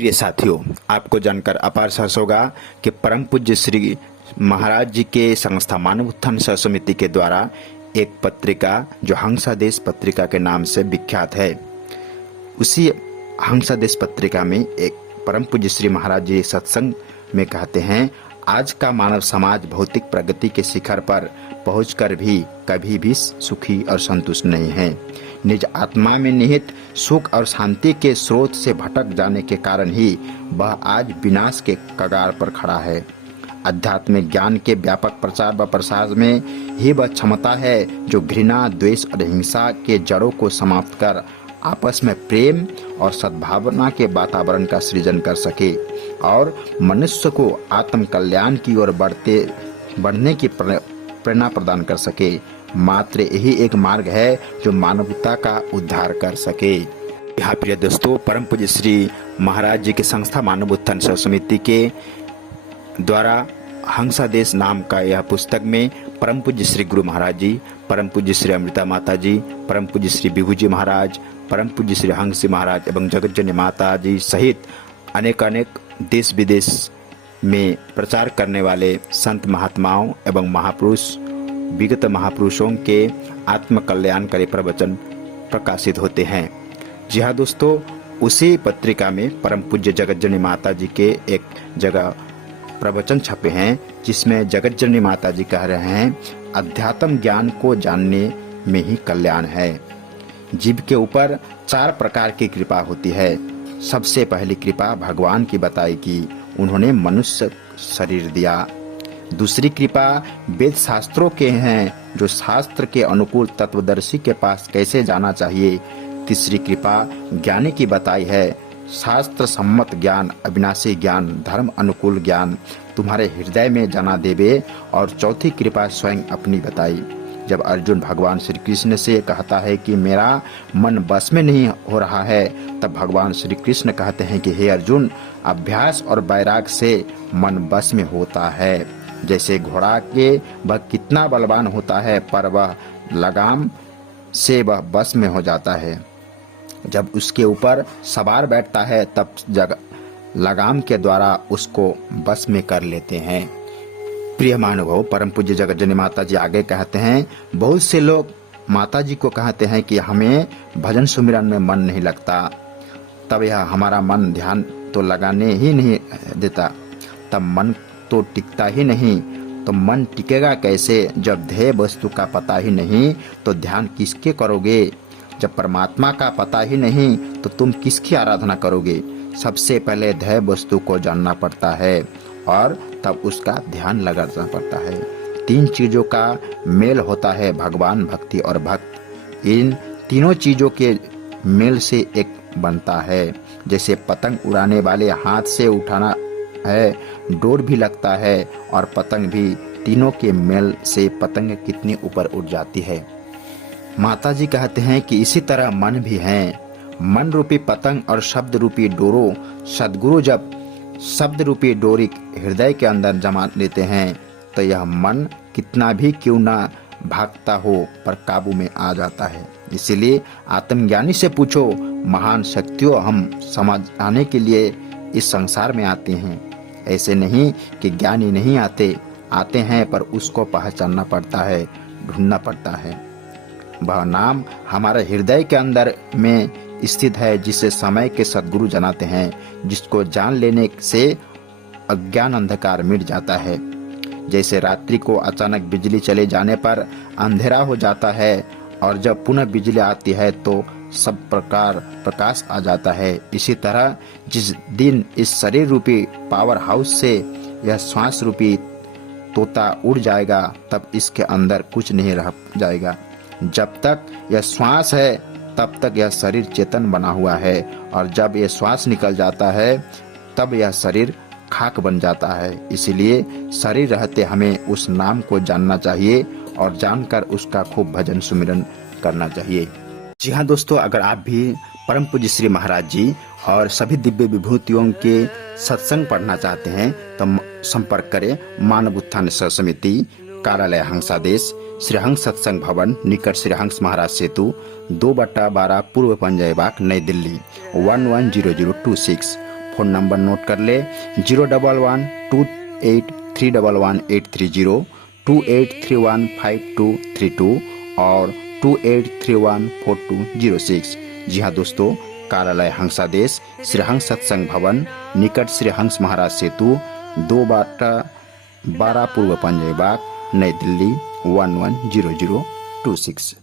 प्रिय साथियों, आपको जानकर अपार हर्ष होगा कि परम पूज्य श्री महाराज जी के संस्था मानव उत्थान सह समिति के द्वारा एक पत्रिका जो हंसादेश पत्रिका के नाम से विख्यात है, उसी हंसादेश पत्रिका में एक परम पूज्य श्री महाराज जी सत्संग में कहते हैं, आज का मानव समाज भौतिक प्रगति के शिखर पर पहुंचकर भी कभी भी सुखी और संतुष्ट नहीं है। निज आत्मा में निहित सुख और शांति के स्रोत से भटक जाने के कारण ही वह आज विनाश के कगार पर खड़ा है। आध्यात्मिक ज्ञान के व्यापक प्रचार व प्रसार में ही वह क्षमता है जो घृणा, द्वेष और हिंसा के जड़ों को समाप्त कर आपस में प्रेम और सद्भावना के वातावरण का सृजन कर सके और मनुष्य को आत्म कल्याण की ओर बढ़ने की प्रेरणा प्रदान कर सके। मात्र यही एक मार्ग है जो मानवता का उद्धार कर सके। यहाँ प्रिय दोस्तों, परम पूज्य श्री महाराज जी की संस्था मानव उत्थान सह समिति के द्वारा हंसादेश नाम का यह पुस्तक में परम पूज्य श्री गुरु महाराज जी, परम पूज्य श्री अमृता माता जी, परम पूज्य श्री विभू जी महाराज, परम पूज्य श्री हंस महाराज एवं जगत जननी माता जी सहित अनेक देश विदेश में प्रचार करने वाले संत महात्माओं एवं महापुरुष विगत महापुरुषों के आत्म कल्याणकारी प्रवचन प्रकाशित होते हैं। जी हाँ दोस्तों, उसी पत्रिका में परम पूज्य जगत जननी माता जी के एक जगह प्रवचन छपे हैं, जिसमें जगत जननी माता जी कह रहे हैं, अध्यात्म ज्ञान को जानने में ही कल्याण है। जीव के ऊपर 4 प्रकार की कृपा होती है। सबसे पहली कृपा भगवान की बताई कि उन्होंने मनुष्य शरीर दिया। दूसरी कृपा वेद शास्त्रों के हैं, जो शास्त्र के अनुकूल तत्वदर्शी के पास कैसे जाना चाहिए। तीसरी कृपा ज्ञानी की बताई है, शास्त्र सम्मत ज्ञान, अविनाशी ज्ञान, धर्म अनुकूल ज्ञान तुम्हारे हृदय में जाना देवे। और चौथी कृपा स्वयं अपनी बताई। जब अर्जुन भगवान श्री कृष्ण से कहता है कि मेरा मन बस में नहीं हो रहा है, तब भगवान श्री कृष्ण कहते हैं कि हे अर्जुन, अभ्यास और वैराग से मन बस में होता है। जैसे घोड़ा के वह कितना बलवान होता है, पर वह लगाम से वह बस में हो जाता है। जब उसके ऊपर सवार बैठता है तब लगाम के द्वारा उसको बस में कर लेते हैं। प्रिय मानवों, परम पूज्य जगत जननी माता जी आगे कहते हैं, बहुत से लोग माता जी को कहते हैं कि हमें भजन सुमिरन में मन नहीं लगता, तब यह हमारा मन ध्यान तो लगाने ही नहीं देता, तब मन तो टिकता ही नहीं। तो मन टिकेगा कैसे जब ध्येय वस्तु का पता ही नहीं, तो ध्यान किसके करोगे। जब परमात्मा का पता ही नहीं तो तुम किसकी आराधना करोगे। सबसे पहले ध्येय वस्तु को जानना पड़ता है और तब उसका ध्यान लगाना पड़ता है। 3 चीजों का मेल होता है, भगवान, भक्ति और भक्त। इन तीनों चीजों के मेल से एक बनता है। जैसे पतंग उड़ाने वाले हाथ से उठाना है, डोर भी लगता है और पतंग भी, तीनों के मेल से पतंग कितनी ऊपर उड़ जाती है। माता जी कहते हैं कि इसी तरह मन भी है। मन रूपी पतंग और शब्द रूपी डोरों, सदगुरु जब शब्द रूपी डोरी हृदय के अंदर जमा लेते हैं तो यह मन कितना भी क्यों ना भागता हो पर काबू में आ जाता है। इसीलिए आत्मज्ञानी से पूछो, महान शक्तियों हम समझाने के लिए इस संसार में आती हैं। ऐसे नहीं कि ज्ञानी नहीं आते हैं, पर उसको पहचानना पड़ता है, ढूंढना पड़ता है। वह नाम हमारे हृदय के अंदर में स्थित है, जिसे समय के सद्गुरु जनाते हैं, जिसको जान लेने से अज्ञान अंधकार मिट जाता है। जैसे रात्रि को अचानक बिजली चले जाने पर अंधेरा हो जाता है और जब पुनः बिजली आती है तो सब प्रकार प्रकाश आ जाता है। इसी तरह जिस दिन इस शरीर रूपी पावर हाउस से यह श्वास रूपी तोता उड़ जाएगा, तब इसके अंदर कुछ नहीं रह जाएगा। जब तक यह श्वास है तब तक यह शरीर चेतन बना हुआ है, और जब यह श्वास निकल जाता है तब यह शरीर खाक बन जाता है। इसलिए शरीर रहते हमें उस नाम को जानना चाहिए और जानकर उसका खूब भजन सुमिरन करना चाहिए। जी हाँ दोस्तों, अगर आप भी परम पूज्य श्री महाराज जी और सभी दिव्य विभूतियों के सत्संग पढ़ना चाहते हैं तो संपर्क करें मानव उत्थान सह समिति, कार्यालय हंसादेश, श्री हंस सत्संग भवन, निकट श्री हंस महाराज सेतु, 2/12 पूर्व पंजय बाग, नई दिल्ली 110026। फ़ोन नंबर नोट कर ले 01128311830, 28315232 और 28314206। जी हाँ दोस्तों, कार्यालय हंसादेश, श्री हंस सत्संग भवन, निकट श्री हंस महाराज सेतु, 2/12 पूर्व पंजय बाग, नई दिल्ली 110026।